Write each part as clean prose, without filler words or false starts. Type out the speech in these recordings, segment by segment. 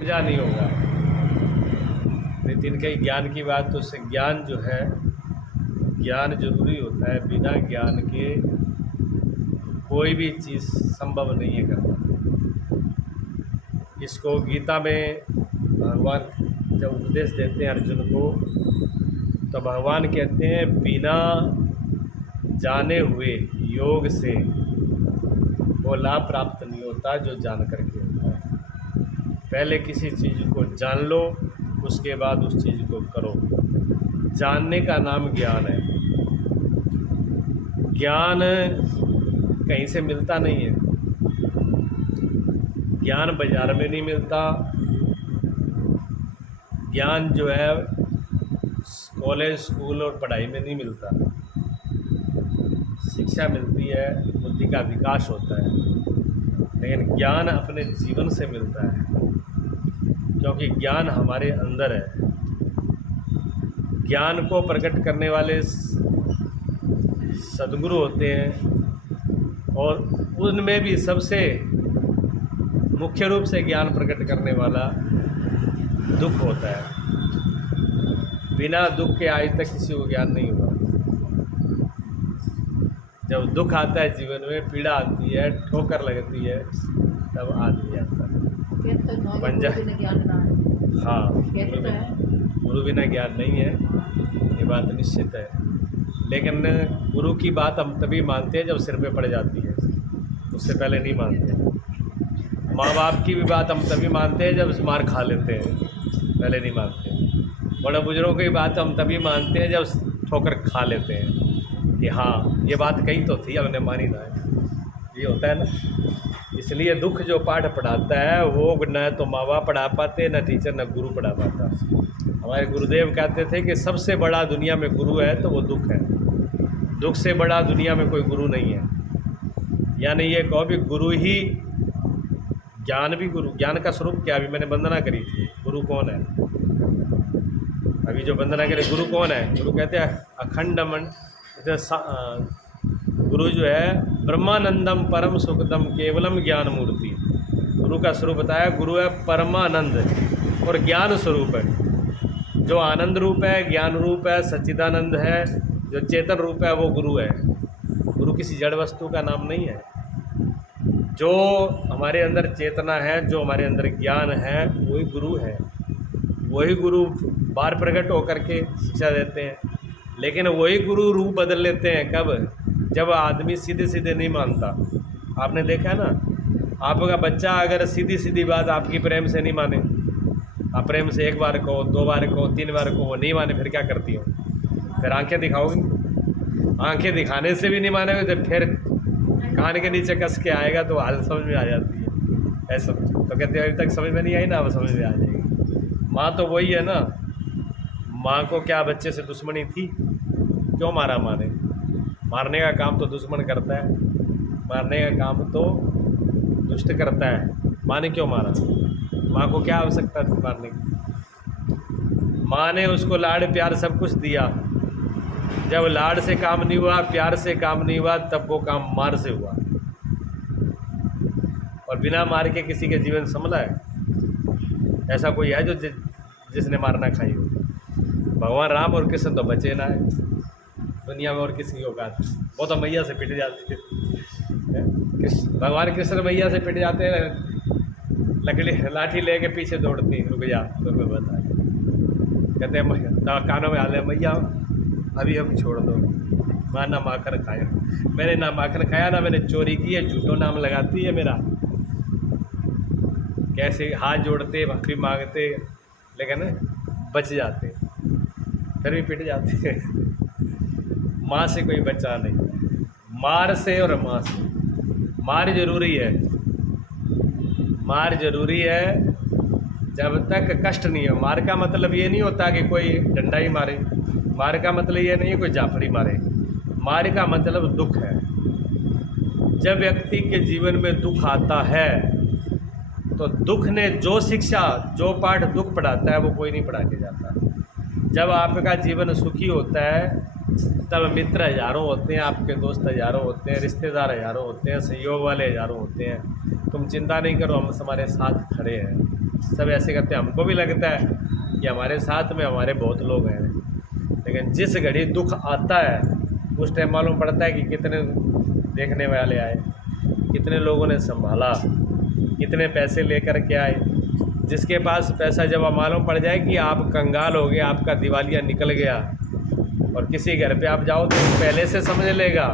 पूजा नहीं होगा। नितिन के ज्ञान की बात, तो उससे ज्ञान जो है, ज्ञान जरूरी होता है। बिना ज्ञान के कोई भी चीज़ संभव नहीं है करना। इसको गीता में भगवान जब उपदेश देते हैं अर्जुन को, तो भगवान कहते हैं बिना जाने हुए योग से वो लाभ प्राप्त नहीं होता जो जान करके होता है। पहले किसी चीज़ को जान लो, उसके बाद उस चीज़ को करो। जानने का नाम ज्ञान है। ज्ञान कहीं से मिलता नहीं है। ज्ञान बाजार में नहीं मिलता। ज्ञान जो है कॉलेज, स्कूल और पढ़ाई में नहीं मिलता। शिक्षा मिलती है, बुद्धि का विकास होता है, लेकिन ज्ञान अपने जीवन से मिलता है, क्योंकि ज्ञान हमारे अंदर है। ज्ञान को प्रकट करने वाले सद्गुरु होते हैं, और उनमें भी सबसे मुख्य रूप से ज्ञान प्रकट करने वाला दुख होता है। बिना दुख के आज तक किसी को ज्ञान नहीं हुआ। जब दुख आता है जीवन में, पीड़ा आती है, ठोकर लगती है, तब आदमी आता है। पंजा हाँ, गुरु बिना ज्ञान नहीं है, ये बात निश्चित है। लेकिन गुरु की बात हम तभी मानते हैं जब सिर पे पड़ जाती है, उससे पहले नहीं मानते। माँ बाप की भी बात हम तभी मानते हैं जब मार खा लेते हैं, पहले नहीं मानते। बड़े बुजुर्गों की बात हम तभी मानते हैं जब ठोकर खा लेते हैं कि हाँ ये बात कही तो थी, हमने मानी ना है। ये होता है ना। इसलिए दुख जो पाठ पढ़ाता है वो न तो माँ बाप पढ़ा पाते, न टीचर, न गुरु पढ़ा पाता। हमारे गुरुदेव कहते थे कि सबसे बड़ा दुनिया में गुरु है तो वो दुख है। दुख से बड़ा दुनिया में कोई गुरु नहीं है। यानी ये कहो भी गुरु ही, ज्ञान भी गुरु। ज्ञान का स्वरूप क्या? अभी मैंने वंदना करी थी, गुरु कौन है? अभी जो वंदना करे गुरु कौन है? गुरु कहते हैं अखंड मन। गुरु जो है ब्रह्मानंदम परम सुखदम केवलम ज्ञान मूर्ति। गुरु का स्वरूप बताया, गुरु है परमानंद और ज्ञान स्वरूप है। जो आनंद रूप है, ज्ञान रूप है, सच्चिदानंद है, जो चेतन रूप है, वो गुरु है। गुरु किसी जड़ वस्तु का नाम नहीं है। जो हमारे अंदर चेतना है, जो हमारे अंदर ज्ञान है, वही गुरु है। वही गुरु बाहर प्रकट होकर के शिक्षा देते हैं। लेकिन वही गुरु रूप बदल लेते हैं कब? जब आदमी सीधे सीधे नहीं मानता। आपने देखा ना, आपका बच्चा अगर सीधी सीधी बात आपकी प्रेम से नहीं माने, आप प्रेम से एक बार कहो, दो बार कहो, तीन बार कहो, वो नहीं माने, फिर क्या करती हो? फिर आंखें दिखाओगी। आंखें दिखाने से भी नहीं मानेगे तो फिर कान के नीचे कस के आएगा तो हाल समझ में आ जाती है। ऐसा तो कहते हैं अभी तक समझ में नहीं आई ना, अब समझ में आ जाएगी। माँ तो वही है ना। माँ को क्या बच्चे से दुश्मनी थी? क्यों मारा माँ ने? मारने का काम तो दुश्मन करता है, मारने का काम तो दुष्ट करता है। माँ ने क्यों मारा? माँ को क्या आवश्यकता थी मारने की? माँ ने उसको लाड प्यार सब कुछ दिया। जब लाड से काम नहीं हुआ, प्यार से काम नहीं हुआ, तब वो काम मार से हुआ। और बिना मार के किसी के जीवन संभला है? ऐसा कोई है जो जिसने मारना खाई हो? भगवान राम और कृष्ण तो बचे ना है दुनिया में, और किसी की औकात? वो तो मैया से पिट जाते हैं। भगवान कृष्ण मैया से पिट जाते हैं, लकड़ी लाठी लेके पीछे दौड़ती हैं, रुक जा तो मैं बता। कहते हैं कानों में हाले, मैया अभी हम छोड़ दो, माँ ना माखन खाया। मैंने ना माखन खाया, ना मैंने चोरी की है, झूठो नाम लगाती है मेरा। कैसे हाथ जोड़ते, भक्ति मांगते, लेकिन बच जाते, फिर भी पिट जाते हैं। माँ से कोई बचा नहीं, मार से और माँ से। मार जरूरी है, मार जरूरी है जब तक कष्ट नहीं हो। मार का मतलब ये नहीं होता कि कोई डंडा ही मारे। मार का मतलब ये नहीं है कोई जाफरी मारे। मार का मतलब दुख है। जब व्यक्ति के जीवन में दुख आता है तो दुख ने जो शिक्षा, जो पाठ दुख पढ़ाता है, वो कोई नहीं पढ़ा के जाता। जब आपका जीवन सुखी होता है तब मित्र हजारों होते हैं, आपके दोस्त हजारों होते हैं, रिश्तेदार हजारों होते हैं, सहयोग वाले हजारों होते हैं। तुम चिंता नहीं करो, हम तुम्हारे साथ खड़े हैं। सब ऐसे करते हैं। हमको भी लगता है कि हमारे साथ में हमारे बहुत लोग हैं, लेकिन जिस घड़ी दुख आता है उस टाइम मालूम पड़ता है कि कितने देखने वाले आए, कितने लोगों ने संभाला, कितने पैसे लेकर के आए। जिसके पास पैसा जब मालूम पड़ जाए कि आप कंगाल हो गए, आपका दिवालिया निकल गया, और किसी घर पे आप जाओ तो पहले से समझ लेगा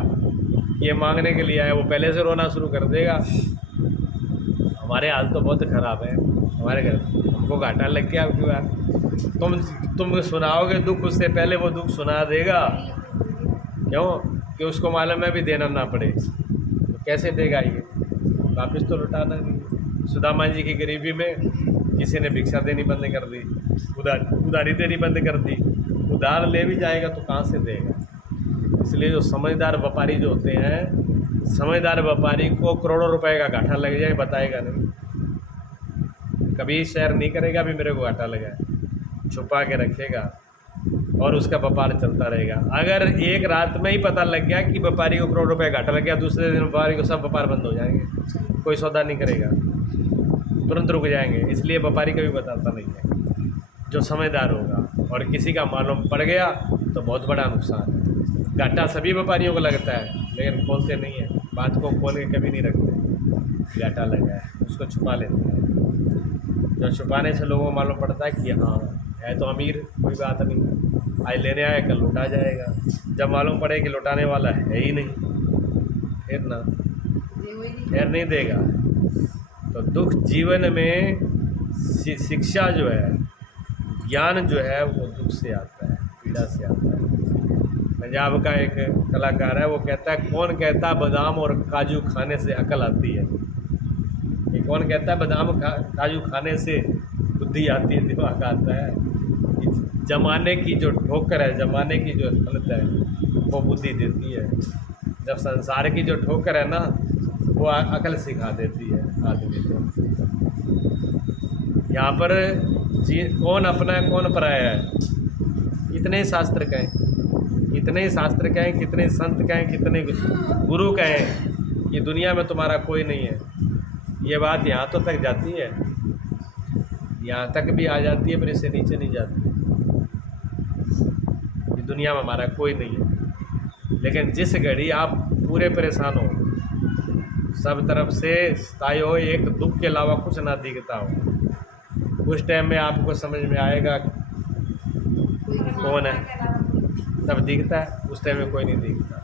ये मांगने के लिए आया, वो पहले से रोना शुरू कर देगा। हमारे हाल तो बहुत ख़राब है हमारे घर, हमको घाटा लग गया आपकी बार, तुम सुनाओगे दुख, उससे पहले वो दुख सुना देगा। क्यों? कि उसको मालूम है भी देना ना पड़े, तो कैसे देगा ये, वापस तो लौटाना नहीं। सुदामा जी की गरीबी में किसी ने भिक्षा देनी बंद कर दी, उधारी देनी बंद कर दी, उधार ले भी जाएगा तो कहाँ से देगा। इसलिए जो समझदार व्यापारी जो होते हैं, समझदार व्यापारी को करोड़ों रुपए का घाटा लग जाए बताएगा नहीं, कभी शेयर नहीं करेगा भी मेरे को घाटा लगा है, छुपा के रखेगा और उसका व्यापार चलता रहेगा। अगर एक रात में ही पता लग गया कि व्यापारी को करोड़ रुपए घाटा लग गया, दूसरे दिन व्यापारी को सब व्यापार बंद हो जाएंगे, कोई सौदा नहीं करेगा, तुरंत रुक जाएंगे। इसलिए व्यापारी कभी बताता नहीं है। जो समझदार होगा और किसी का मालूम पड़ गया तो बहुत बड़ा नुकसान है। घाटा सभी व्यापारियों को लगता है, लेकिन खोलते नहीं है, बात को खोल के कभी नहीं रखते। घाटा लगा है उसको छुपा लेते हैं। जो छुपाने से लोगों को मालूम पड़ता है कि हाँ है तो अमीर, कोई बात नहीं, आज लेने आए कल लौटा जाएगा। जब मालूम पड़े कि लौटाने वाला है ही नहीं, फिर नहीं देगा। तो दुख जीवन में शिक्षा जो है, ज्ञान जो है वो दुख से आता है, पीड़ा से आता है। पंजाब का एक कलाकार है, वो कहता है कौन कहता बादाम और काजू खाने से अकल आती है। ये कौन कहता है बादाम काजू खाने से बुद्धि आती है, दिमाग आता है। जमाने की जो ठोकर है, जमाने की जो हालत है वो बुद्धि देती है। जब संसार की जो ठोकर है ना, वो अकल सिखा देती है आदमी को। यहाँ पर कौन अपना है कौन पराया है, इतने ही शास्त्र कहें, इतने ही शास्त्र कहें, कितने संत कहें, कितने गुरु कहें कि दुनिया में तुम्हारा कोई नहीं है। ये बात यहाँ तो तक जाती है, यहाँ तक भी आ जाती है, पर इससे नीचे नहीं जाती कि दुनिया में हमारा कोई नहीं है। लेकिन जिस घड़ी आप पूरे परेशान हो, सब तरफ से स्थायी हो, एक दुख के अलावा कुछ ना दिखता हो, उस टाइम में आपको समझ में आएगा कौन है। तब दिखता है, उस टाइम में कोई नहीं दिखता।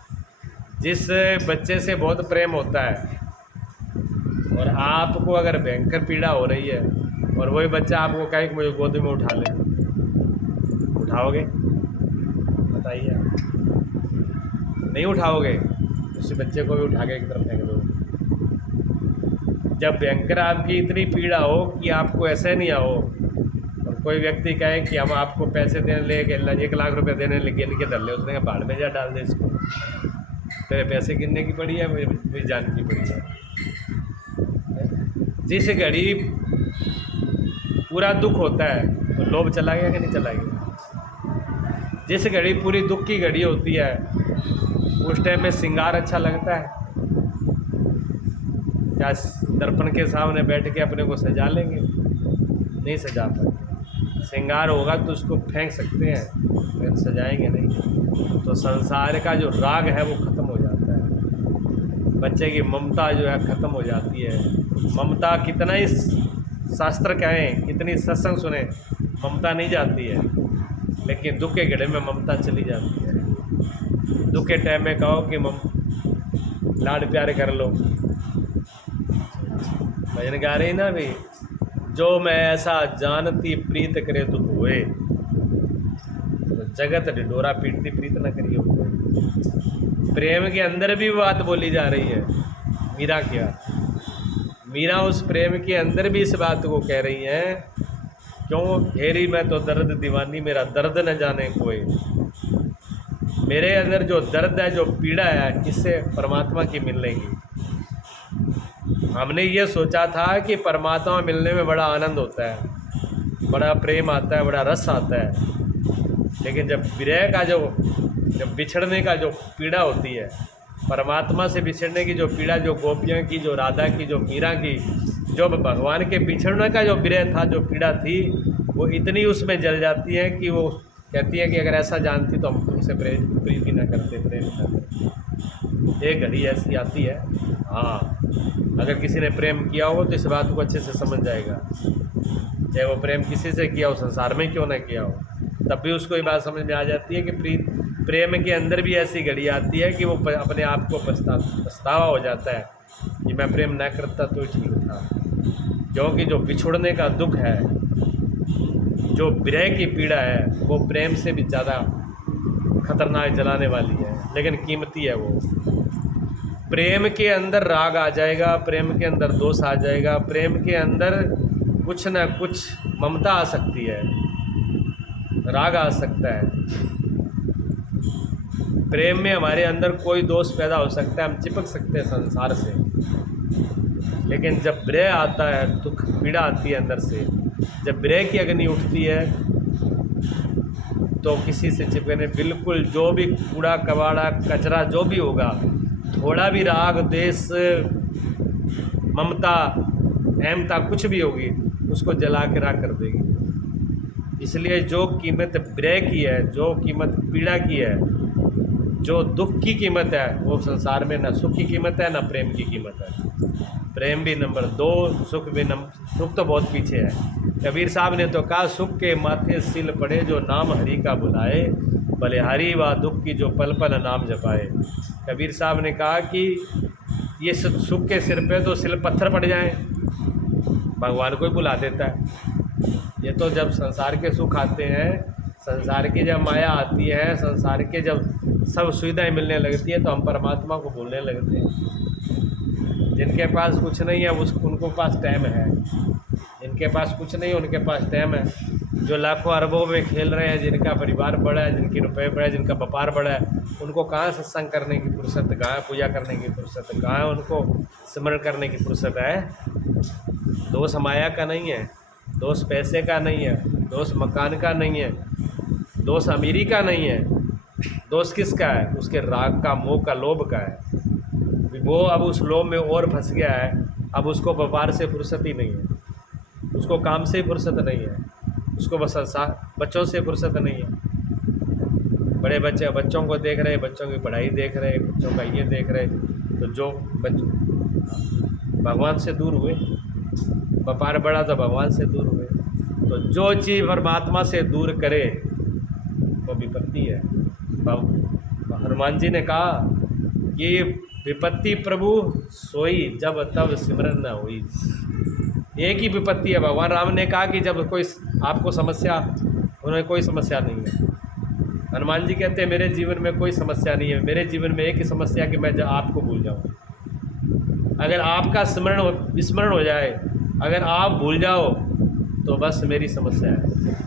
जिस बच्चे से बहुत प्रेम होता है और आपको अगर भयंकर पीड़ा हो रही है और वही बच्चा आपको कहे कि मुझे गोद में उठा ले, उठाओगे? बताइए। नहीं उठाओगे, उसी बच्चे को भी उठा के एक तरफ फेंक दो। जब भयंकर आपकी इतनी पीड़ा हो कि आपको ऐसे नहीं आओ और कोई व्यक्ति कहे कि हम आपको पैसे देने लेके 1 लाख रुपए देने लगे के धर ले, उसने कहा भाड़ में जा डाल दे इसको, तेरे पैसे गिनने की पड़ी है, मेरी जान की पड़ी है। जिस घड़ी पूरा दुख होता है तो लोभ चला गया कि नहीं चला गया? जिस घड़ी पूरी दुख की घड़ी होती है उस टाइम में श्रृंगार अच्छा लगता है? क्या दर्पण के सामने बैठ के अपने को सजा लेंगे? नहीं सजा पाते। श्रृंगार होगा तो उसको फेंक सकते हैं, लेकिन सजाएंगे नहीं। तो संसार का जो राग है वो ख़त्म हो जाता है। बच्चे की ममता जो है ख़त्म हो जाती है। ममता कितना ही शास्त्र कहें, कितनी सत्संग सुने, ममता नहीं जाती है। लेकिन दुख के घड़े में ममता चली जाती है। दुख के टाइम में कहो कि लाड प्यार कर लो। भजन गा रही ना भी, जो मैं ऐसा जानती प्रीत करे दुख हुए, तो जगत ढिढोरा पीटती प्रीत न करिए। प्रेम के अंदर भी बात बोली जा रही है। मीरा क्या, मीरा उस प्रेम के अंदर भी इस बात को कह रही हैं, क्यों घेरी मैं तो दर्द दीवानी, मेरा दर्द न जाने कोई। मेरे अंदर जो दर्द है, जो पीड़ा है, इससे परमात्मा की मिल लेगी। हमने ये सोचा था कि परमात्मा मिलने में बड़ा आनंद होता है, बड़ा प्रेम आता है, बड़ा रस आता है। लेकिन जब विरह का जब बिछड़ने का जो पीड़ा होती है, परमात्मा से बिछड़ने की जो पीड़ा, जो गोपियों की, जो राधा की, जो मीरा की, जो भगवान के बिछड़ने का जो विरह था, जो पीड़ा थी, वो इतनी उसमें जल जाती है कि वो कहती है कि अगर ऐसा जानती तो हम तुमसे प्रीति न करते, प्रेम न करते। एक घड़ी ऐसी आती है, हाँ, अगर किसी ने प्रेम किया हो तो इस बात को अच्छे से समझ जाएगा, चाहे वो प्रेम किसी से किया हो, संसार में क्यों ना किया हो, तब भी उसको ये बात समझ में आ जाती है कि प्रेम के अंदर भी ऐसी घड़ी आती है कि वो अपने आप को पछतावा हो जाता है कि मैं प्रेम न करता तो ठीक था। क्योंकि जो बिछुड़ने का दुख है, जो विरह की पीड़ा है, वो प्रेम से भी ज़्यादा खतरनाक, जलाने वाली है, लेकिन कीमती है वो। प्रेम के अंदर राग आ जाएगा, प्रेम के अंदर दोष आ जाएगा, प्रेम के अंदर कुछ न कुछ ममता आ सकती है, राग आ सकता है। प्रेम में हमारे अंदर कोई दोष पैदा हो सकता है, हम चिपक सकते हैं संसार से, लेकिन जब विरह आता है, दुख पीड़ा आती है अंदर से, जब विरह की अग्नि उठती है तो किसी से चिपकने, बिल्कुल जो भी कूड़ा कबाड़ा कचरा जो भी होगा, थोड़ा भी राग देश ममता अहमता कुछ भी होगी, उसको जला के राख कर देगी। इसलिए जो कीमत विरह की है, जो कीमत पीड़ा की है, जो दुख की कीमत है, वो संसार में ना सुख की कीमत है ना प्रेम की कीमत है। प्रेम भी नंबर 2, सुख भी सुख तो बहुत पीछे है। कबीर साहब ने तो कहा, सुख के माथे सिल पड़े जो नाम हरि का बुलाए, बलिहारी व दुख की जो पल पल नाम जपाए। कबीर साहब ने कहा कि ये सुख के सिर पे तो सिल पत्थर पड़ जाएं, भगवान को ही बुला देता है। ये तो जब संसार के सुख आते हैं, संसार की जब माया आती है, संसार के जब सब सुविधाएं मिलने लगती है, तो हम परमात्मा को भूलने लगते हैं। जिनके पास कुछ नहीं है उनको पास टाइम है, जिनके पास कुछ नहीं है उनके पास टाइम है। जो लाखों अरबों में खेल रहे हैं, जिनका परिवार बड़ा है, जिनके रुपए बड़ा है, जिनका व्यापार बड़ा है, उनको कहाँ सत्संग करने की फुर्सत, कहाँ पूजा करने की फुर्सत, कहाँ उनको स्मरण करने की फुर्सत है। दोष माया का नहीं है, दोष पैसे का नहीं है, दोष मकान का नहीं है, दोष अमीरी का नहीं है, दोष किसका है? उसके राग का, मोह का, लोभ का है। वो अब उस लोभ में और फंस गया है, अब उसको व्यापार से फुर्सत ही नहीं है, उसको काम से फुर्सत नहीं है, उसको बस बच्चों से फुर्सत नहीं है। बड़े बच्चों को देख रहे, बच्चों की पढ़ाई देख रहे, बच्चों का ये देख रहे, तो जो भगवान से दूर हुए, व्यापार बढ़ा तो भगवान से दूर हुए। तो जो चीज़ परमात्मा से दूर करे वो विपत्ति है। हनुमान जी ने कहा कि विपत्ति प्रभु सोई, जब तब सिमरन न हुई। एक ही विपत्ति है। भगवान राम ने कहा कि जब कोई आपको समस्या, उन्हें कोई समस्या नहीं है। हनुमान जी कहते हैं मेरे जीवन में कोई समस्या नहीं है, मेरे जीवन में एक ही समस्या कि मैं आपको भूल जाऊँ। अगर आपका विस्मरण हो जाए, अगर आप भूल जाओ तो बस मेरी समस्या है।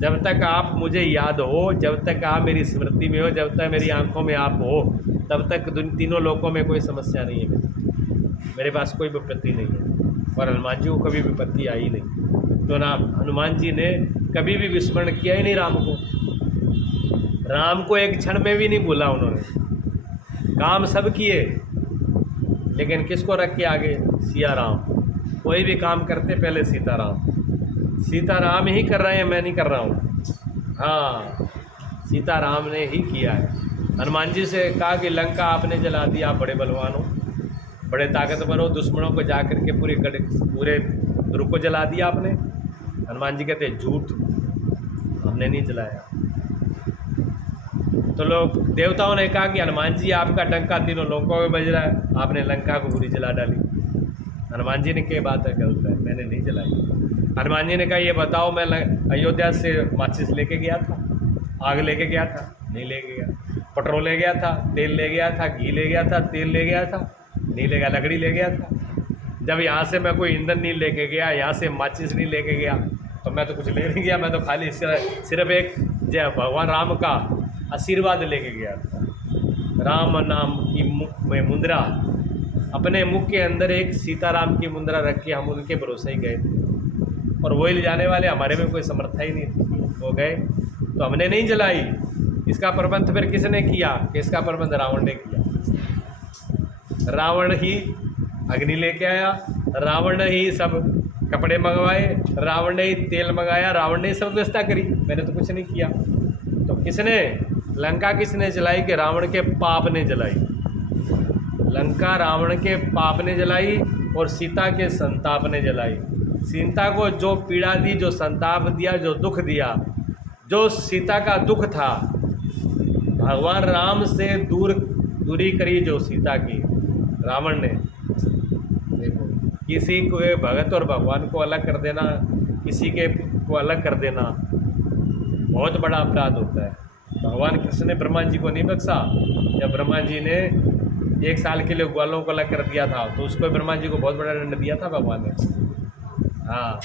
जब तक आप मुझे याद हो, जब तक आप मेरी स्मृति में हो, जब तक मेरी आंखों में आप हो, तब तक तीनों लोकों में कोई समस्या नहीं है, मेरे पास कोई विपत्ति नहीं है। और हनुमान जी को कभी विपत्ति आई नहीं, तो ना हनुमान जी ने कभी भी विस्मरण किया ही नहीं राम को। राम को एक क्षण में भी नहीं भूला उन्होंने। काम सब किए, लेकिन किसको रख के आगे? सिया राम। कोई भी काम करते पहले सीताराम। सीताराम ही कर रहे हैं, मैं नहीं कर रहा हूँ। हाँ, सीताराम ने ही किया है। हनुमान जी से कहा कि लंका आपने जला दी, आप बड़े बलवान हो, बड़े ताकतवर हो, दुश्मनों को जा करके पूरे दुर्ग को जला दिया आपने। हनुमान जी कहते झूठ, हमने नहीं जलाया। तो लोग देवताओं ने कहा कि हनुमान जी आपका डंका तीनों लोगों में बज रहा है, आपने लंका को पूरी जला डाली। हनुमान जी ने क्या बात है, गलत है, मैंने नहीं जलाई। हनुमान जी ने कहा ये बताओ, मैं अयोध्या से माचिस लेके गया था, आग लेके गया था? नहीं लेके गया। पेट्रोल ले गया था, तेल ले गया था, घी ले गया था, तेल ले गया था? नहीं ले गया। लकड़ी ले गया था? जब यहाँ से मैं कोई ईंधन नहीं लेके गया, यहाँ से माचिस नहीं लेके गया, तो मैं तो कुछ ले नहीं गया, मैं तो खाली सिर्फ एक जय भगवान राम का आशीर्वाद लेके गया था। राम नाम की मुख में मुद्रा, अपने मुख के अंदर एक सीताराम की मुद्रा रख के हम उनके भरोसे ही गए थे, और वही ले जाने वाले, हमारे में कोई समर्था ही नहीं थी। वो गए तो हमने नहीं जलाई। इसका प्रबंध फिर किसने किया? कि इसका प्रबंध रावण ने किया। रावण ही अग्नि लेके आया, रावण ने ही सब कपड़े मंगवाए, रावण ने ही तेल मंगाया, रावण ने ही सब व्यवस्था करी, मैंने तो कुछ नहीं किया। तो किसने लंका किसने जलाई? कि रावण के पाप ने जलाई। लंका रावण के पाप ने जलाई और सीता के संताप ने जलाई। सीता को जो पीड़ा दी, जो संताप दिया, जो दुख दिया, जो सीता का दुख था, भगवान राम से दूरी करी जो सीता की रावण ने। देखो, किसी को भगत और भगवान को अलग कर देना, किसी के को अलग कर देना बहुत बड़ा अपराध होता है। भगवान कृष्ण ने ब्रह्मा जी को नहीं बख्शा। जब ब्रह्मा जी ने 1 साल के लिए ग्वालों को अलग कर दिया था, तो उसको ब्रह्मा जी को बहुत बड़ा दंड दिया था भगवान ने। हाँ,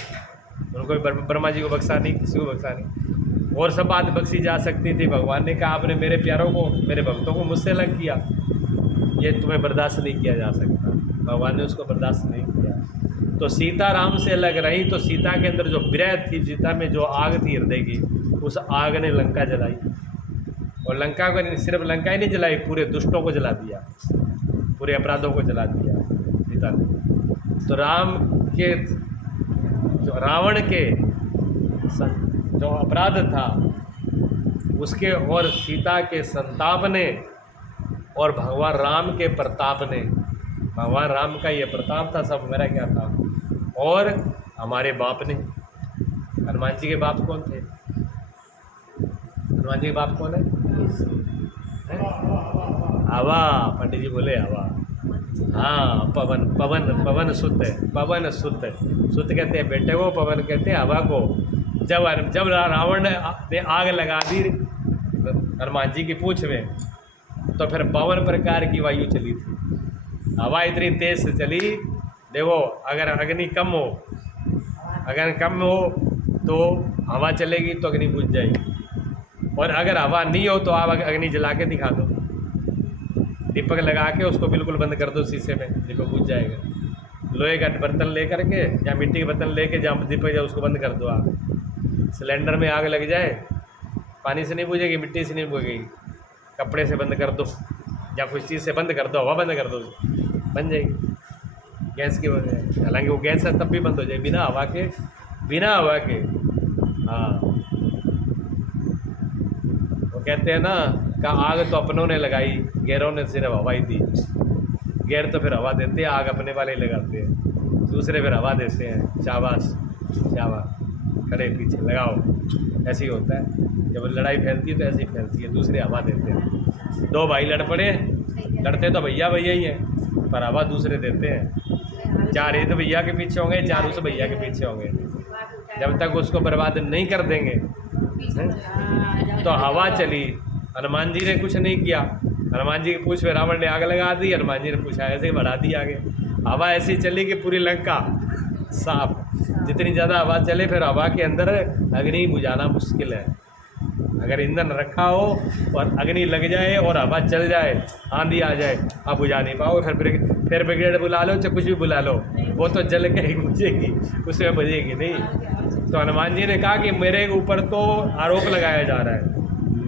उनको ब्रह्मा जी को बख्शा नहीं, किसी को बख्शा नहीं। और सब बात बख्शी जा सकती थी। भगवान ने कहा आपने मेरे प्यारों को, मेरे भक्तों को मुझसे अलग किया, ये तुम्हें बर्दाश्त नहीं किया जा सकता। भगवान ने उसको बर्दाश्त नहीं किया। तो सीता राम से अलग रही, तो सीता के अंदर जो विरह थी, सीता में जो आग थी हृदय की, उस आग ने लंका जलाई। और लंका को सिर्फ लंका ही नहीं जलाई, पूरे दुष्टों को जला दिया, पूरे अपराधों को जला दिया सीता ने। तो रावण के जो अपराध था उसके और सीता के संताप ने और भगवान राम के प्रताप ने, भगवान राम का ये प्रताप था, सब मेरा क्या था। और हमारे बाप ने, हनुमान जी के बाप कौन थे? हनुमान जी के बाप कौन है? हवा। पंडित जी बोले हवा। हाँ, पवन, पवन, पवन सुत है, पवन सुत। सुत कहते हैं बेटे को, पवन कहते हैं हवा को। जब रावण ने आग लगा दी हनुमान जी की पूंछ में, तो फिर 52 प्रकार की वायु चली थी। हवा इतनी तेज से चली, देखो अगर अग्नि कम हो, अगर कम हो तो हवा चलेगी तो अग्नि बुझ जाएगी, और अगर हवा नहीं हो तो आप अग्नि जला के दिखा दो, दीपक लगा के उसको बिल्कुल बंद कर दो शीशे में, दीपक बुझ जाएगा। लोहे का बर्तन ले करके या मिट्टी के बर्तन लेके जहाँ दीपक जाए उसको बंद कर दो आप। सिलेंडर में आग लग जाए, पानी से नहीं बुझेगी, मिट्टी से नहीं बुझेगी, कपड़े से बंद कर दो या कुछ चीज़ से बंद कर दो, हवा बंद कर दो, बन जाएगी। गैस की वजह, हालांकि वो गैस है तब भी बंद हो जाएगी, बिना हवा के, बिना हवा के। हाँ, वो कहते हैं ना कि आग तो अपनों ने लगाई, गैरों ने सिर्फ हवा ही दी। गैर तो फिर हवा देते हैं, आग अपने वाले ही लगाते हैं, दूसरे फिर हवा देते हैं। शाबाश शाबाश, खड़े पीछे लगाओ। ऐसे ही होता है, जब लड़ाई फैलती है तो ऐसे ही फैलती है, दूसरे हवा देते हैं। 2 भाई लड़ पड़े, लड़ते तो भैया भैया ही हैं, पर हवा दूसरे देते हैं। 4 ये तो भैया के पीछे होंगे, 4 उस भैया के पीछे होंगे। जब तक उसको बर्बाद नहीं कर देंगे तो हवा चली। हनुमान जी ने कुछ नहीं किया, हनुमान जी की पूंछ में रावण ने आग लगा दी, हनुमान जी ने पूछा ऐसे ही बढ़ा दी आगे। हवा ऐसी चली कि पूरी लंका साफ। जितनी ज़्यादा हवा चले फिर हवा के अंदर अग्नि बुझाना मुश्किल है। अगर ईंधन रखा हो और अग्नि लग जाए और हवा चल जाए, आंधी आ जाए, आप बुझा नहीं पाओगे। फिर ब्रिगेड बुला लो चाहे कुछ भी बुला लो, वो तो जल के ही बुझेगी, उसमें बुझेगी नहीं। तो हनुमान जी ने कहा कि मेरे ऊपर तो आरोप लगाया जा रहा है,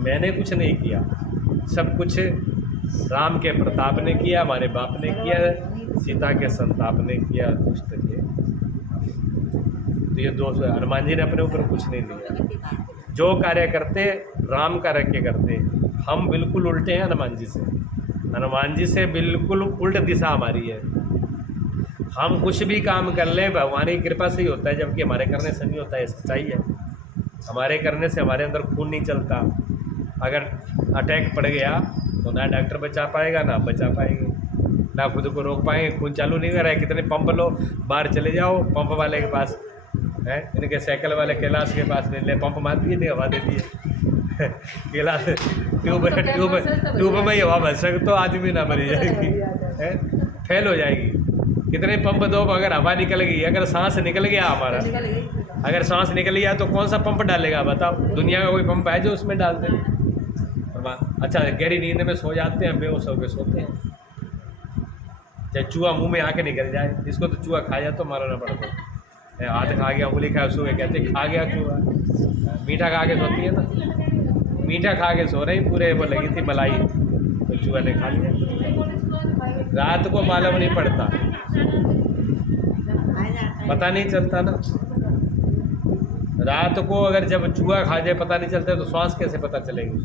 मैंने कुछ नहीं किया, सब कुछ राम के प्रताप ने किया, हमारे बाप ने किया, सीता के संताप ने किया, दुष्ट के। तो ये दोष, हनुमान जी ने अपने ऊपर कुछ नहीं लिया। जो कार्य करते राम कार्य के करते, हम बिल्कुल उल्टे हैं हनुमान जी से। हनुमान जी से बिल्कुल उल्ट दिशा हमारी है। हम कुछ भी काम कर लें भगवान की कृपा से ही होता है, जबकि हमारे करने से नहीं होता है, सच्चाई है। हमारे करने से हमारे अंदर खून नहीं चलता। अगर अटैक पड़ गया तो ना डॉक्टर बचा पाएगा, ना बचा पाएंगे, ना खुद को रोक पाएंगे। खून चालू नहीं कर रहा है, कितने पंप लो, बाहर चले जाओ पंप वाले के पास है, इनके साइकिल वाले कैलाश के पास ले, पंप मार दिए, नहीं हवा दे दिए। कैलाश ट्यूब में ही हवा भर सकते तो आदमी ना मरी जाएगी, है फेल हो जाएगी। कितने पंप दो, अगर हवा निकल गई, अगर सांस निकल गया हमारा, अगर सांस निकल गया तो कौन सा पंप डालेगा बताओ? दुनिया का कोई पंप है जो उसमें डाल दे? अच्छा, गहरी नींद में सो जाते हैं, बेहोश होकर सोते हैं। चाहे चूहा मुंह में आके निकल जाए, इसको तो चूहा खा जाए तो मारना पड़ता है। हाथ खा गया, उंगली खा, सुबह कहते खा गया चूहा। मीठा खा के सोती है ना, मीठा खा के सो रही, पूरे वो लगी थी मलाई, तो चूहा ने खा लिया। रात को मालूम नहीं पड़ता, पता नहीं चलता ना। रात को अगर जब चूहा खा जाए पता नहीं चलता तो श्वास कैसे पता चलेगी?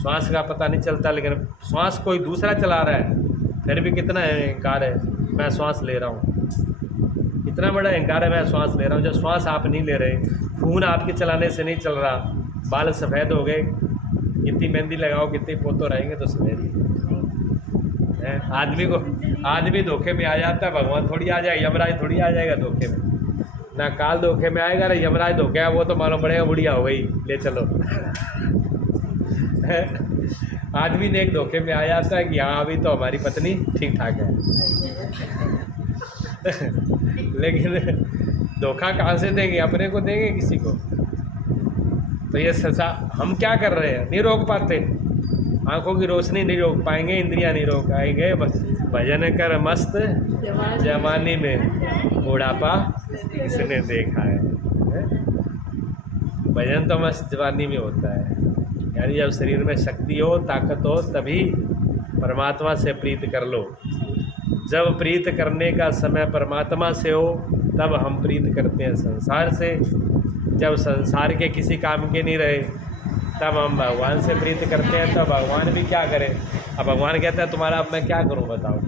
श्वास का पता नहीं चलता, लेकिन श्वास कोई दूसरा चला रहा है, फिर भी कितना अहंकार है, मैं श्वास ले रहा हूँ। कितना बड़ा अहंकार है, मैं श्वास ले रहा हूँ। जब श्वास आप नहीं ले रहे, खून आपके चलाने से नहीं चल रहा, बाल सफ़ेद हो गए, कितनी मेहंदी लगाओ, कितनी फोटो रहेंगे तो सफ़ेद है। आदमी धोखे में आ जाता है, भगवान थोड़ी आ जाएगा, यमराज थोड़ी आ जाएगा धोखे में। ना काल धोखे में आएगा ना यमराज धोखे है, वो तो मालूम पड़ेगा बुढ़िया हो गई, ले चलो। आदमी ने एक धोखे में आ जाता है कि हाँ अभी तो हमारी पत्नी ठीक ठाक है। लेकिन धोखा कहाँ से देंगे? अपने को देंगे किसी को? तो ये सजा हम क्या कर रहे हैं? नहीं रोक पाते, आंखों की रोशनी नहीं रोक पाएंगे, इंद्रियां नहीं रोक पाएंगे। भजन कर मस्त जवानी में, बुढ़ापा किसने देखा है? भजन तो मस्त जवानी में होता है, यानी जब शरीर में शक्ति हो, ताकत हो, तभी परमात्मा से प्रीत कर लो। जब प्रीत करने का समय परमात्मा से हो, तब हम प्रीत करते हैं संसार से। जब संसार के किसी काम के नहीं रहे, तब हम भगवान से प्रीत करते हैं। तब भगवान भी क्या करें? अब भगवान कहता है तुम्हारा अब मैं क्या करूं बताओ?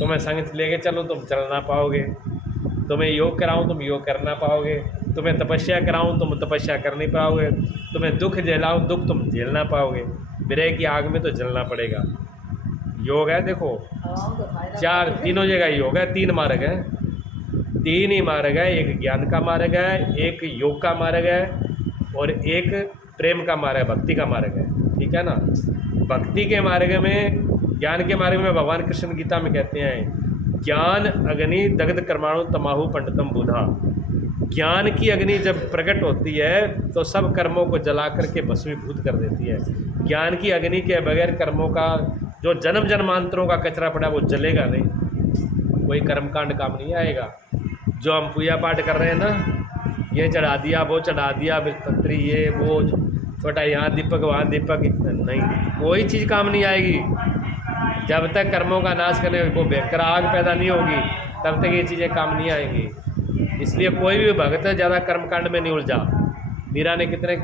तुम्हें संग लेके चलो, तुम चल ना पाओगे। तुम्हें योग कराऊं, तुम योग कर ना पाओगे। तुम्हें तपस्या कराऊं, तुम तपस्या कर नहीं पाओगे। तुम्हें दुख झेलाऊं, दुख तुम झेल ना पाओगे। विरह की आग में तो जलना पड़ेगा। योग है, देखो तीनों जगह योग है, 3 मार्ग है, 3 ही मार्ग है। एक ज्ञान का मार्ग है, एक योग का मार्ग है, और एक प्रेम का मार्ग है, भक्ति का मार्ग है। ठीक है ना? भक्ति के मार्ग में, ज्ञान के मार्ग में भगवान कृष्ण गीता में कहते हैं, ज्ञान अग्नि दग्ध कर्माणु तमाहु पंडितम बुधा। ज्ञान की अग्नि जब प्रकट होती है तो सब कर्मों को जला करके भस्मीभूत कर देती है। ज्ञान की अग्नि के बगैर कर्मों का जो जन्म जन्मांतरों का कचरा पड़ा वो जलेगा नहीं, कोई कर्मकांड काम नहीं आएगा। जो हम पूजा पाठ कर रहे हैं ना, ये चढ़ा दिया, वो चढ़ा दिया, बिलपत्री, ये वो, छोटा यहाँ दीपक वहाँ दीपक, नहीं, कोई चीज़ काम नहीं आएगी। जब तक कर्मों का नाश करने वो भयंकर आग पैदा नहीं होगी, तब तक ये चीज़ें काम नहीं आएंगी। इसलिए कोई भी भक्त ज़्यादा कर्मकांड में नहीं उलझा। मीरा ने कितने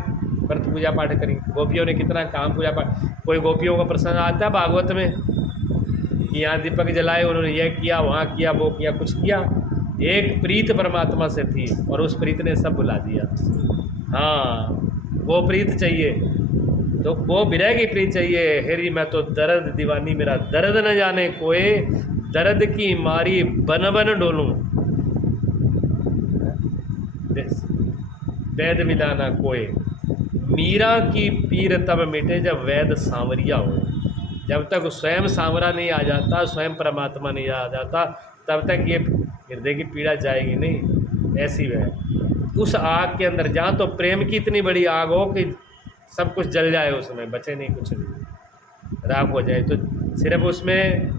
व्रत पूजा पाठ करी, गोपियों ने कितना काम पूजा पाठ। कोई गोपियों का प्रसंग आता है भागवत में कि यहाँ दीपक जलाए, उन्होंने यह किया, वहाँ किया, वो किया, कुछ किया। एक प्रीत परमात्मा से थी और उस प्रीत ने सब बुला दिया। हाँ, वो प्रीत चाहिए, तो वो विरह की प्रीत चाहिए। हेरी मैं तो दर्द दीवानी, मेरा दर्द न जाने कोई, दर्द की मारी बन बन डोलूं, वैद मिलाना कोई। मीरा की पीर तब मिटे जब वैद सांवरिया हो। जब तक स्वयं सांवरा नहीं आ जाता, स्वयं परमात्मा नहीं आ जाता, तब तक ये हृदय की पीड़ा जाएगी नहीं। ऐसी वह उस आग के अंदर, जहाँ तो प्रेम की इतनी बड़ी आग हो कि सब कुछ जल जाए, उसमें बचे नहीं, कुछ नहीं, राख हो जाए, तो सिर्फ उसमें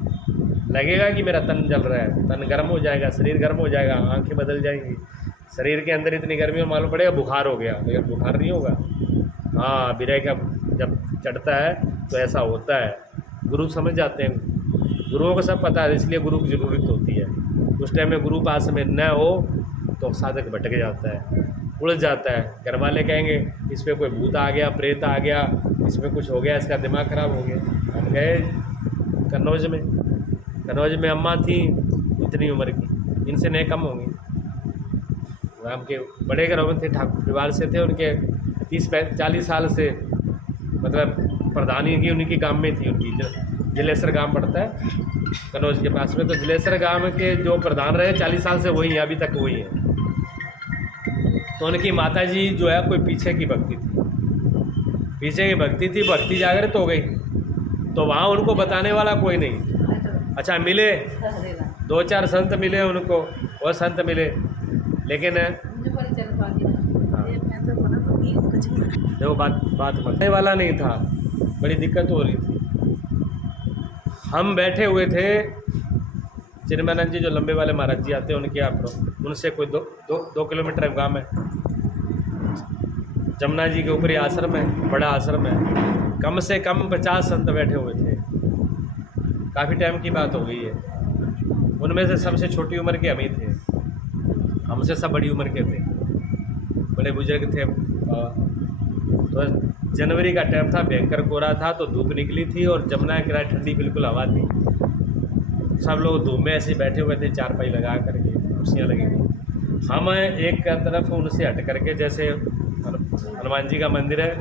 लगेगा कि मेरा तन जल रहा है, तन गर्म हो जाएगा, शरीर गर्म हो जाएगा, आंखें बदल जाएंगी, शरीर के अंदर इतनी गर्मी में मालूम पड़ेगा बुखार हो गया, लेकिन बुखार नहीं होगा। हाँ, विरह का जब चढ़ता है तो ऐसा होता है। गुरु समझ जाते हैं, गुरुओं को सब पता है, इसलिए गुरु की ज़रूरत होती है। उस टाइम में गुरु पास में न हो तो साधक भटक जाता है, उलझ जाता है। घर वाले कहेंगे इस पर कोई भूत आ गया, प्रेत आ गया, इसमें कुछ हो गया, इसका दिमाग ख़राब हो गया। हम गए कन्नौज में अम्मा थी इतनी उम्र की, इनसे नहीं कम होंगी, राम के बड़े घरों में थे, ठाकुर परिवार से थे, उनके 30-40 साल से मतलब प्रधानी की उनकी गांव में थी, उनकी जलेसर गांव पड़ता है कन्नौज के पास में, तो जलेसर गांव के जो प्रधान रहे 40 साल से वही हैं, अभी तक वही हैं। तो उनकी माता जी जो है कोई पीछे की भक्ति थी, भक्ति जागृत हो गई, तो वहाँ उनको बताने वाला कोई नहीं। अच्छा, मिले 2-4 संत मिले उनको, और संत मिले, लेकिन देखो बात बताने वाला नहीं था, बड़ी दिक्कत हो रही थी। हम बैठे हुए थे, चिन्मयानंद जी जो लंबे वाले महाराज जी आते हैं उनके यहाँ पर, उनसे कोई 2 किलोमीटर गाँव है, जमुना जी के ऊपर ही आश्रम है, बड़ा आश्रम है, कम से कम 50 संत बैठे हुए थे। काफ़ी टाइम की बात हो गई है। उनमें से सबसे छोटी उम्र के हम ही थे, हमसे सब बड़ी उम्र के थे, बड़े बुजुर्ग थे। तो जनवरी का टाइम था, भयंकर कोहरा था, तो धूप निकली थी और जमुना के किनारे ठंडी बिल्कुल हवा थी। सब लोग धूप में ऐसे बैठे हुए थे, चारपाई लगा करके, कुर्सियाँ लगी थी। हम एक तरफ उनसे हट करके, जैसे हनुमान जी का मंदिर है,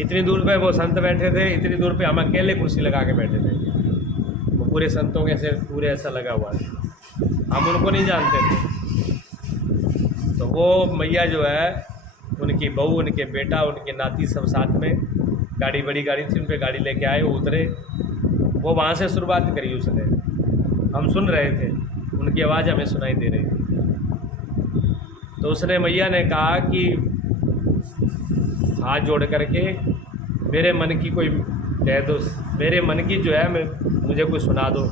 इतनी दूर पे वो संत बैठे थे, इतनी दूर पे हम अकेले कुर्सी लगा के बैठे थे। वो पूरे संतों के ऐसे पूरे ऐसा लगा हुआ था, हम उनको नहीं जानते थे। तो वो मैया जो है, उनकी बहू, उनके बेटा, उनके नाती सब साथ में, गाड़ी बड़ी गाड़ी थी, उन पर गाड़ी लेके आए, वो उतरे। वो वहाँ से शुरुआत करी उसने, हम सुन रहे थे, उनकी आवाज़ हमें सुनाई दे रही थी। तो उसने, मैया ने कहा कि हाथ जोड़ करके मेरे मन की कोई कह दो, मेरे मन की जो है मुझे कोई सुना दो।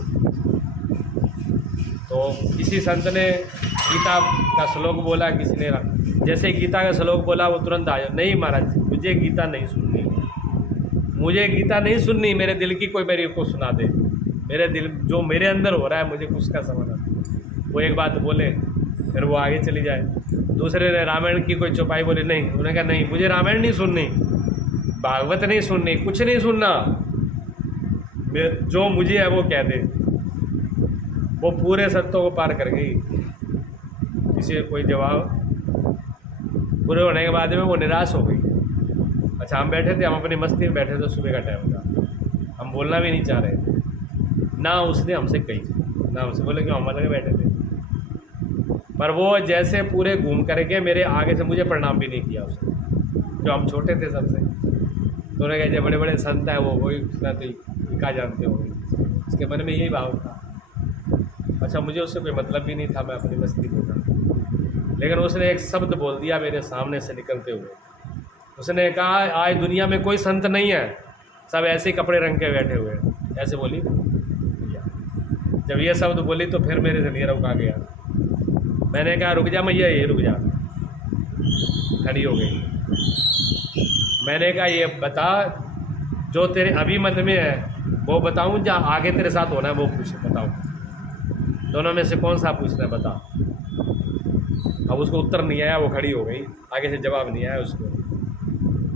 तो किसी संत ने गीता का श्लोक बोला, किसी ने जैसे गीता का श्लोक बोला, वो तुरंत आया, नहीं महाराज मुझे गीता नहीं सुननी, मुझे गीता नहीं सुननी, मेरे दिल की कोई मेरे को सुना दे, मेरे दिल जो मेरे अंदर हो रहा है मुझे कुछ का समझ। वो एक बात बोले, फिर वो आगे चली जाए। दूसरे ने रामायण की कोई चौपाई बोली, नहीं, उन्होंने कहा नहीं मुझे रामायण नहीं सुननी, भागवत नहीं सुननी, कुछ नहीं सुनना, जो मुझे है वो कह दे। वो पूरे सत्यों को पार कर गई, किसी को कोई जवाब। पूरे होने के बाद में वो निराश हो गई। अच्छा, हम बैठे थे, हम अपनी मस्ती में बैठे थे, सुबह का टाइम था, हम बोलना भी नहीं चाह रहे थे, ना उसने हमसे कही, ना हमसे बोले कि हम अलग बैठे थे। पर वो जैसे पूरे घूम करके मेरे आगे से मुझे प्रणाम भी नहीं किया उसने, जो हम छोटे थे सबसे। तो उन्होंने कहा, बड़े बड़े संत हैं वो, वही उसने तो क्या जानते हो, उसके मन में यही भाव था। अच्छा, मुझे उससे कोई मतलब भी नहीं था, मैं अपनी मस्ती में था। लेकिन उसने एक शब्द बोल दिया मेरे सामने से निकलते हुए। उसने कहा, आज दुनिया में कोई संत नहीं है, सब ऐसे ही कपड़े रंग के बैठे हुए हैं, ऐसे बोली। जब ये शब्द बोली तो फिर मेरे से नीरव रुका गया। मैंने कहा, रुक जा मैया, ये रुक जा। खड़ी हो गई। मैंने कहा, ये बता जो तेरे अभी मन में है वो बताऊं, या आगे तेरे साथ होना है वो पूछ, बताऊं, दोनों में से कौन सा पूछना है बता। अब उसको उत्तर नहीं आया, वो खड़ी हो गई, आगे से जवाब नहीं आया उसको।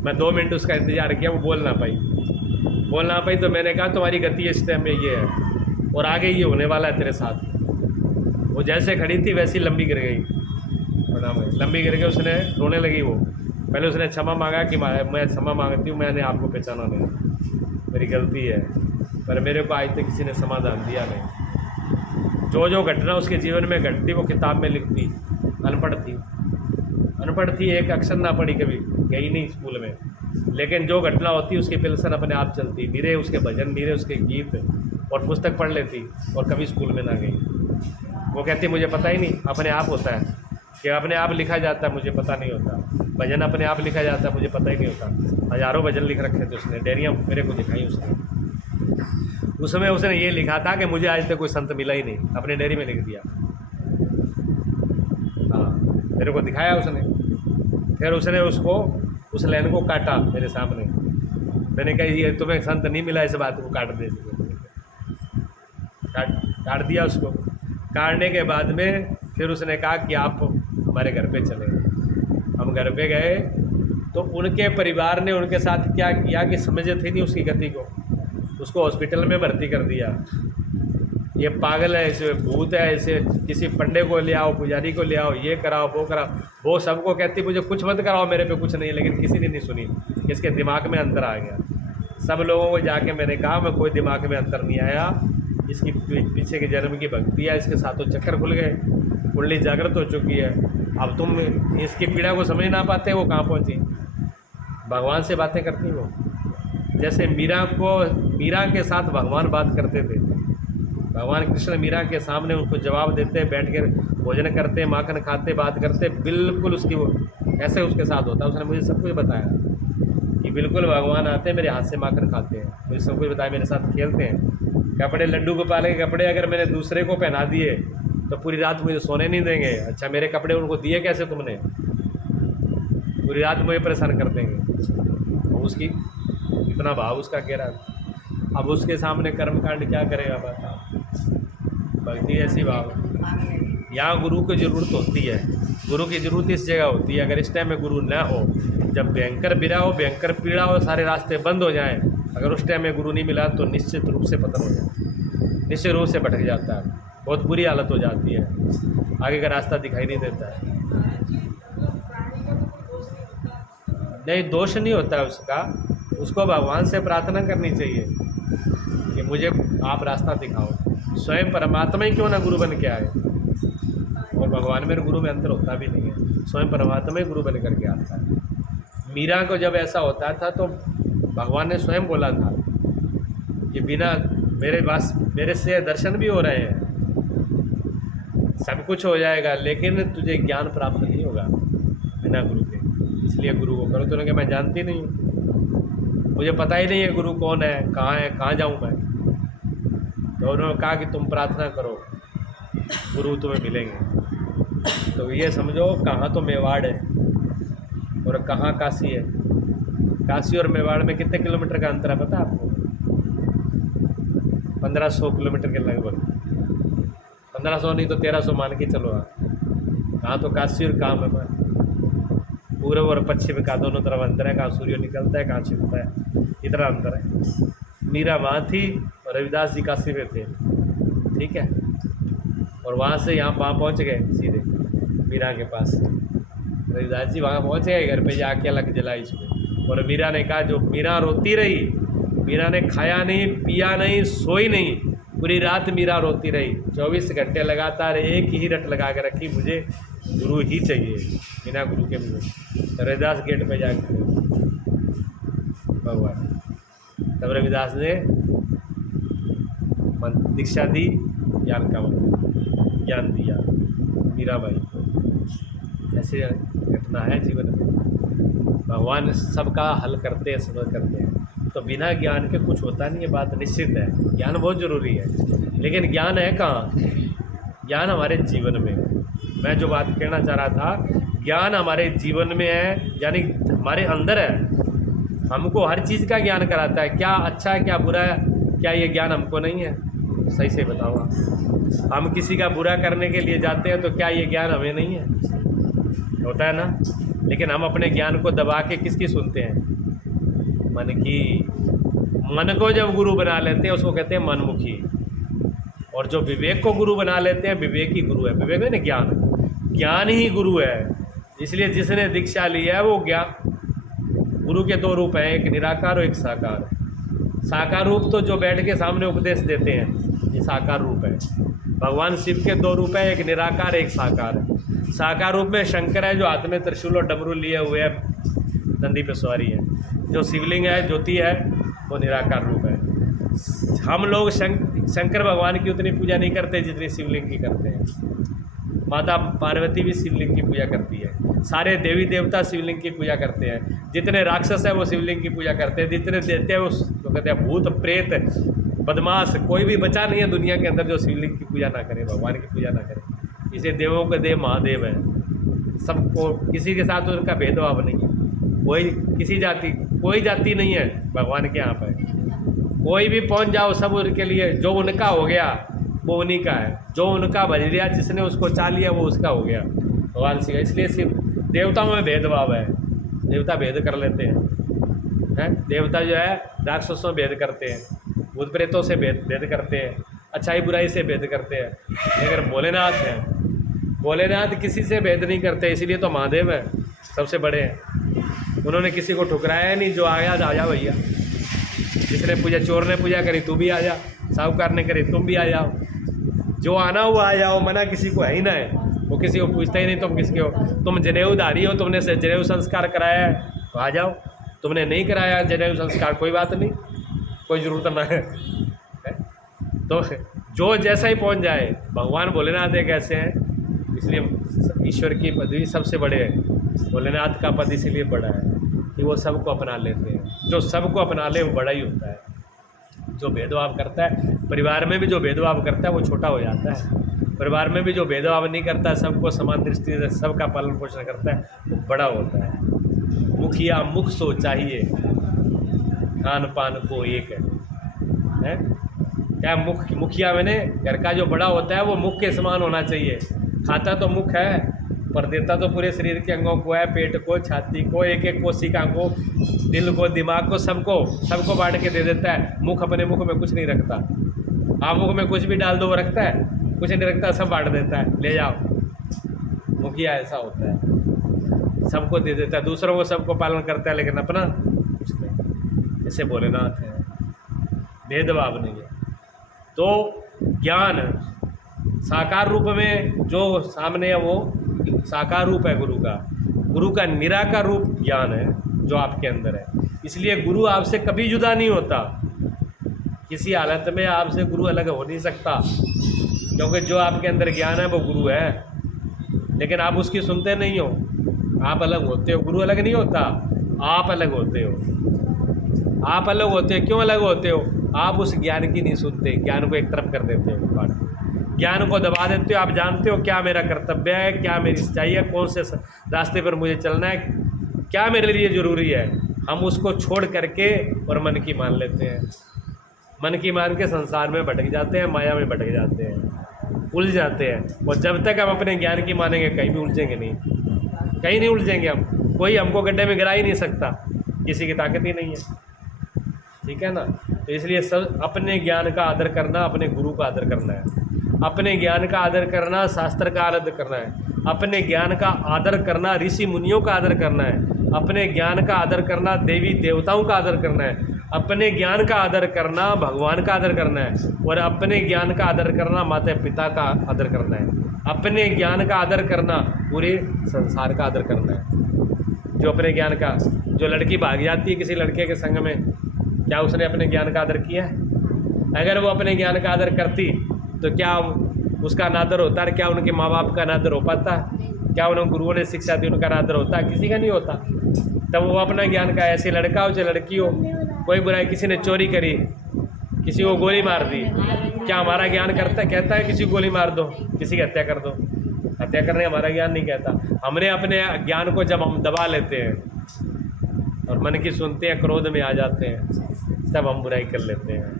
मैं 2 मिनट उसका इंतज़ार किया, वो बोल ना पाई। तो मैंने कहा, तुम्हारी गति इस टाइम में ये है और आगे ये होने वाला है तेरे साथ। वो जैसे खड़ी थी वैसी लंबी गिर गई, लंबी गिर के उसने रोने लगी। वो पहले उसने क्षमा मांगा कि मैं क्षमा मांगती हूँ, मैंने आपको पहचाना नहीं, मेरी गलती है, पर मेरे को आज तक किसी ने समाधान दिया नहीं। जो घटना उसके जीवन में घटती वो किताब में लिखती। अनपढ़ थी, एक अक्षर ना पढ़ी, कभी गई नहीं स्कूल में, लेकिन जो घटना होती उसकी पेंशन अपने आप चलती, नीरे उसके भजन, नीरे उसके गीत, और पुस्तक पढ़ लेती, और कभी स्कूल में ना गई। वो कहती मुझे पता ही नहीं, अपने आप होता है, कि अपने आप लिखा जाता है, मुझे पता नहीं होता। भजन अपने आप लिखा जाता है, मुझे पता ही नहीं होता। हज़ारों भजन लिख रखे थे उसने, डायरियाँ मेरे को दिखाई उसने। उसमें उसने ये लिखा था कि मुझे आज तक कोई संत मिला ही नहीं, अपने डायरी में लिख दिया। हाँ, मेरे को दिखाया उसने। फिर उसने उसको, उस लाइन को काटा मेरे सामने। मैंने कहा, ये तुम्हें संत नहीं मिला, इस बात को काट दे। काट दिया उसको। काटने के बाद में फिर उसने कहा कि आप हमारे घर पे चले। हम घर पे गए तो उनके परिवार ने उनके साथ क्या किया कि समझे थे नहीं उसकी गति को, उसको हॉस्पिटल में भर्ती कर दिया। ये पागल है, इसे भूत है, इसे किसी पंडे को ले आओ, पुजारी को ले आओ, ये कराओ वो कराओ। वो सबको कहती मुझे कुछ मत कराओ, मेरे पे कुछ नहीं है, लेकिन किसी ने नहीं सुनी। इसके दिमाग में अंतर आ गया। सब लोगों को जाके मैंने कहा, मैं कोई दिमाग में अंतर नहीं आया, इसकी पीछे के जन्म की भक्ति है, इसके साथों चक्कर खुल गए, कुंडली जागृत हो चुकी है। अब तुम इसकी पीड़ा को समझ ना पाते, वो कहाँ पहुँची। भगवान से बातें करती वो, जैसे मीरा के साथ भगवान बात करते थे। भगवान कृष्ण मीरा के सामने उनको जवाब देते, बैठ कर भोजन करते, माखन खाते, बात करते, बिल्कुल उसकी वो ऐसे उसके साथ होता। उसने मुझे सब कुछ बताया कि बिल्कुल भगवान आते हैं, मेरे हाथ से माखन खाते हैं, मुझे सब कुछ बताया, मेरे साथ खेलते हैं। कपड़े, लड्डू गोपाल के कपड़े अगर मैंने दूसरे को पहना दिए तो पूरी रात मुझे सोने नहीं देंगे। अच्छा, मेरे कपड़े उनको दिए कैसे तुमने, पूरी रात मुझे परेशान कर देंगे। उसकी इतना भाव उसका कह रहा। अब उसके सामने कर्मकांड क्या करेगा बता। भक्ति ऐसी भाव है। यहाँ गुरु की ज़रूरत होती है, गुरु की ज़रूरत इस जगह होती है। अगर इस टाइम में गुरु न हो, जब भयंकर बिरा हो, भयंकर पीड़ा हो, सारे रास्ते बंद हो जाएं, अगर उस टाइम में गुरु नहीं मिला तो निश्चित रूप से पतन हो जाए, निश्चित रूप से भटक जाता है, बहुत बुरी हालत हो जाती है, आगे का रास्ता दिखाई नहीं देता है। नहीं, दोष नहीं होता है उसका, उसको भगवान से प्रार्थना करनी चाहिए कि मुझे आप रास्ता दिखाओ। स्वयं परमात्मा ही क्यों ना गुरु बन के आए, और भगवान में गुरु में अंतर होता भी नहीं है, स्वयं परमात्मा ही गुरु बन करके आता है। मीरा को जब ऐसा होता था तो भगवान ने स्वयं बोला था कि बिना मेरे से दर्शन भी हो रहे हैं, सब कुछ हो जाएगा, लेकिन तुझे ज्ञान प्राप्त नहीं होगा बिना गुरु के, इसलिए गुरु को करो। तो उन्होंने कहा मैं जानती नहीं हूँ, मुझे पता ही नहीं है गुरु कौन है, कहाँ जाऊँ मैं। तो उन्होंने कहा कि तुम प्रार्थना करो, गुरु तुम्हें मिलेंगे। तो ये समझो, कहाँ तो मेवाड़ है और कहाँ काशी है। काशी और मेवाड़ में कितने किलोमीटर का अंतर है पता है आपको? 1500 किलोमीटर के लगभग, 1500 नहीं तो 1300 मान के चलो आप। कहाँ तो काशी और कहाँ मेवाड़, पूर्व और पश्चिम का दोनों तरफ अंतर है, कहाँ सूर्य निकलता है, कहाँ छिपता है, इतना अंतर है। मीरा वहाँ थी और रविदास जी काशी में थे, ठीक है, और वहाँ से यहाँ पहुँच गए सीधे मीरा के पास। रविदास जी वहाँ पहुँच गए, घर पे जाके अलग जला इसको। और मीरा ने कहा, जो मीरा रोती रही, मीरा ने खाया नहीं, पिया नहीं, सोई नहीं, पूरी रात मीरा रोती रही, 24 घंटे लगातार एक ही रट लगा के रखी, मुझे गुरु ही चाहिए, बिना गुरु के मुझे। रविदास गेट पे जाकर भगवान, तब रविदास ने दीक्षा दी, ज्ञान का ज्ञान दिया मीराबाई को। ऐसे घटना है जीवन में, भगवान सबका हल करते हैं, सब करते हैं। तो बिना ज्ञान के कुछ होता नहीं है, बात निश्चित है। ज्ञान बहुत ज़रूरी है, लेकिन ज्ञान है कहाँ? ज्ञान हमारे जीवन में। मैं जो बात कहना चाह रहा था, ज्ञान हमारे जीवन में है, यानी हमारे अंदर है। हमको हर चीज़ का ज्ञान कराता है, क्या अच्छा है क्या बुरा है, क्या ये ज्ञान हमको नहीं है? सही से बताऊँगा, हम किसी का बुरा करने के लिए जाते हैं तो क्या ये ज्ञान हमें नहीं है? होता है ना। लेकिन हम अपने ज्ञान को दबा के किसकी सुनते हैं? मन की। मन को जब गुरु बना लेते हैं उसको कहते हैं मनमुखी, और जो विवेक को गुरु बना लेते हैं, विवेक ही गुरु है। विवेक है ना, ज्ञान ही गुरु है। इसलिए जिसने दीक्षा ली है वो ज्ञान, गुरु के दो रूप हैं, एक निराकार और एक साकार। साकार रूप तो जो बैठ के सामने उपदेश देते हैं, ये साकार रूप है। भगवान शिव के दो रूप है, एक निराकार एक साकार है। साकार रूप में शंकर है, जो हाथ में त्रिशूल और डमरू लिए हुए है, नंदी पे सवारी है। जो शिवलिंग है, ज्योति है, वो निराकार रूप है। हम लोग शंकर भगवान की उतनी पूजा नहीं करते जितनी शिवलिंग की करते हैं। माता पार्वती भी शिवलिंग की पूजा करती है, सारे देवी देवता शिवलिंग की पूजा करते हैं, जितने राक्षस है वो शिवलिंग की पूजा करते हैं, जितने देते हैं वो कहते हैं भूत प्रेत बदमाश, कोई भी बचा नहीं है दुनिया के अंदर जो शिवलिंग की पूजा ना करे, भगवान की पूजा ना करे। इसे देवों के देव महादेव है। सबको, किसी के साथ उनका भेदभाव नहीं है, कोई जाति नहीं है भगवान के यहाँ पर। कोई भी पहुँच जाओ, सब उनके लिए, जो उनका हो गया वो उन्हीं का है, जो उनका भज लिया, जिसने उसको चा लिया वो उसका हो गया, भगवान शिव। इसलिए सिर्फ देवताओं में भेदभाव है, देवता भेद कर लेते हैं, देवता जो है राक्षसों से भेद करते हैं, भूत प्रेतों से भेद करते हैं, अच्छाई बुराई से भेद करते हैं। लेकिन भोलेनाथ हैं, भोलेनाथ किसी से भेद नहीं करते, इसीलिए तो महादेव है, सबसे बड़े हैं। उन्होंने किसी को ठुकराया नहीं, जो आया आ जा भैया। जिसने पूजा, चोर ने पूजा करी तू भी आ जा, साहूकार ने करी तुम भी आ जाओ, जो आना हुआ आ जाओ, मना किसी को है ही ना है। वो किसी को पूछता ही नहीं तुम किसके हो। तुम जनेऊधारी हो, तुमने से जनेऊ संस्कार कराया है तो आ जाओ, तुमने नहीं कराया जनेऊ संस्कार, कोई बात नहीं, कोई ज़रूरत ना है। तो जो जैसा ही पहुंच जाए, भगवान भोलेनाथ एक ऐसे हैं, इसलिए ईश्वर की पदवी सबसे बड़े है। भोलेनाथ का पद इसीलिए बड़ा है कि वो सबको अपना लेते हैं। जो सबको अपना ले वो बड़ा ही होता है। जो भेदभाव करता है, परिवार में भी जो भेदभाव करता है वो छोटा हो जाता है। परिवार में भी जो भेदभाव नहीं करता, सबको समान दृष्टि से सबका पालन पोषण करता है, वो बड़ा होता है। मुखिया मुख सो चाहिए, खान पान को एक है? क्या मुखिया मैंने घर का जो बड़ा होता है वो मुख के समान होना चाहिए। खाता तो मुख है पर देता तो पूरे शरीर के अंगों को है, पेट को, छाती को, एक एक कोशिका को, दिल को, दिमाग को, सबको बांट के दे देता है। मुख अपने मुख में कुछ नहीं रखता। आप मुख में कुछ भी डाल दो वो रखता है? कुछ नहीं रखता, सब बांट देता है, ले जाओ। मुखिया ऐसा होता है, सबको दे देता है, दूसरों को सबको पालन करता है, लेकिन अपना कुछ नहीं। ऐसे भोलेनाथ है, भेदभाव नहीं है। तो ज्ञान साकार रूप में जो सामने है वो साकार रूप है गुरु का निराकार रूप ज्ञान है जो आपके अंदर है। इसलिए गुरु आपसे कभी जुदा नहीं होता, किसी हालत में आपसे गुरु अलग हो नहीं सकता, क्योंकि जो आपके अंदर ज्ञान है वो गुरु है। लेकिन आप उसकी सुनते नहीं हो, आप अलग होते हो, गुरु अलग नहीं होता, आप अलग होते हो। आप अलग होते हो, क्यों अलग होते हो? आप उस ज्ञान की नहीं सुनते, ज्ञान को एक तरफ कर देते हो, ज्ञान को दबा देते हो। आप जानते हो क्या मेरा कर्तव्य है, क्या मेरी सच्चाई है, कौन से रास्ते पर मुझे चलना है, क्या मेरे लिए ज़रूरी है। हम उसको छोड़ करके और मन की मान लेते हैं, मन की मान के संसार में भटक जाते हैं, माया में भटक जाते हैं, उलझ जाते हैं। और जब तक हम अपने ज्ञान की मानेंगे कहीं भी उलझेंगे नहीं, कहीं नहीं उलझेंगे हम। कोई हमको गड्ढे में गिरा ही नहीं सकता, किसी की ताकत ही नहीं है, ठीक है ना। तो इसलिए सब अपने ज्ञान का आदर करना, अपने गुरु का आदर करना है, अपने ज्ञान का आदर करना, शास्त्र का आदर करना है, अपने ज्ञान का आदर करना, ऋषि मुनियों का आदर करना है, अपने ज्ञान का आदर करना, देवी देवताओं का आदर करना है, अपने ज्ञान का आदर करना, भगवान का आदर करना है, और अपने ज्ञान का आदर करना, माता पिता का आदर करना है, अपने ज्ञान का आदर करना, पूरे संसार का आदर करना है। जो अपने ज्ञान का, जो लड़की भाग जाती है किसी लड़के के संग में, क्या उसने अपने ज्ञान का आदर किया है? अगर वो अपने ज्ञान का आदर करती तो क्या उसका अनादर होता है? क्या उनके माँ बाप का अनादर हो पाता है? क्या उन्हें गुरुओं ने शिक्षा दी उनका अनादर होता है? किसी का नहीं होता। तब वो अपना ज्ञान का, ऐसे लड़का हो चाहे लड़की हो, कोई बुराई, किसी ने चोरी करी, किसी को गोली मार दी, क्या हमारा ज्ञान कहता है किसी को गोली मार दो, किसी की हत्या कर दो? हत्या करने हमारा ज्ञान नहीं कहता। हमने अपने ज्ञान को जब हम दबा लेते हैं और मन की सुनते हैं, क्रोध में आ जाते हैं, तब हम बुराई कर लेते हैं,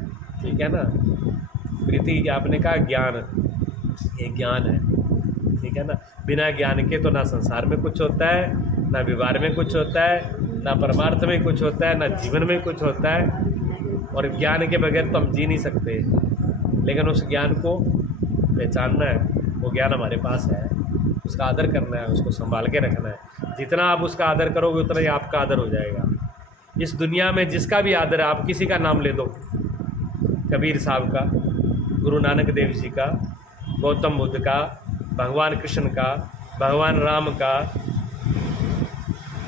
ठीक है ना। प्रीति आपने कहा ज्ञान, ये ज्ञान है, ठीक है ना। बिना ज्ञान के तो ना संसार में कुछ होता है, ना व्यवहार में कुछ होता है, ना परमार्थ में कुछ होता है, ना जीवन में कुछ होता है। और ज्ञान के बगैर तो हम जी नहीं सकते। लेकिन उस ज्ञान को पहचानना है, वो ज्ञान हमारे पास है, उसका आदर करना है, उसको संभाल के रखना है। जितना आप उसका आदर करोगे उतना ही आपका आदर हो जाएगा। इस दुनिया में जिसका भी आदर है, आप किसी का नाम ले दो, कबीर साहब का, गुरु नानक देव जी का, गौतम बुद्ध का, भगवान कृष्ण का, भगवान राम का,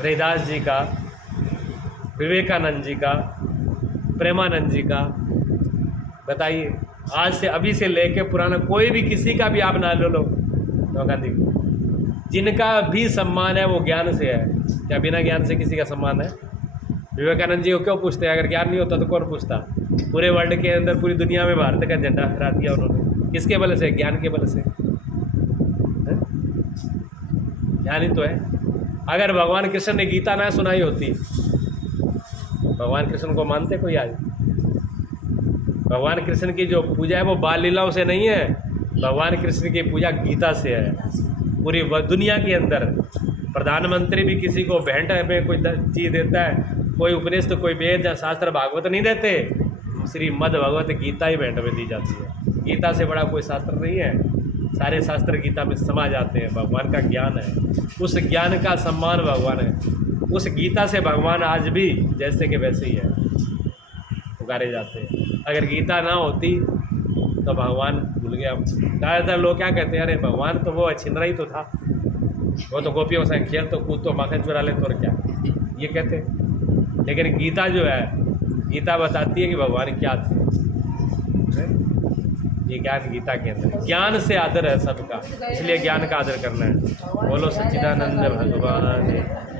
रविदास जी का, विवेकानंद जी का, प्रेमानंद जी का, बताइए, आज से अभी से लेके पुराना कोई भी किसी का भी आप ना लो, गांधी, जिनका भी सम्मान है वो ज्ञान से है। क्या बिना ज्ञान से किसी का सम्मान है? विवेकानंद जी को क्यों पूछते हैं? अगर ज्ञान नहीं होता तो कौन पूछता? पूरे वर्ल्ड के अंदर, पूरी दुनिया में भारत का झंडा फहरा दिया उन्होंने, किसके बल से? ज्ञान के बल से। ज्ञान ही तो है। अगर भगवान कृष्ण ने गीता ना सुनाई होती, भगवान कृष्ण को मानते कोई आज? भगवान कृष्ण की जो पूजा है वो बाल लीलाओं से नहीं है, भगवान कृष्ण की पूजा गीता से है। पूरी दुनिया के अंदर प्रधानमंत्री भी किसी को भेंट में कोई चीज़ देता है, कोई उपनिषद, कोई वेद या शास्त्र भागवत नहीं देते, श्रीमद् भगवत गीता ही भेंट में दी जाती है। गीता से बड़ा कोई शास्त्र नहीं है, सारे शास्त्र गीता में समा जाते हैं। भगवान का ज्ञान है, उस ज्ञान का सम्मान भगवान है। उस गीता से भगवान आज भी जैसे कि वैसे ही है, पुकारे जाते हैं। अगर गीता ना होती तो भगवान भूल गया। ज़्यादातर लोग क्या कहते हैं, अरे भगवान तो वो छिनरा ही तो था, वो तो गोपियों से खेल तो कूद तो माखन चुरा ले तो और क्या, ये कहते। लेकिन गीता जो है, गीता बताती है कि भगवान क्या थे। ये ज्ञान गीता के अंदर, ज्ञान से आदर है सबका, इसलिए ज्ञान का आदर करना है। बोलो सच्चिदानंद भगवान।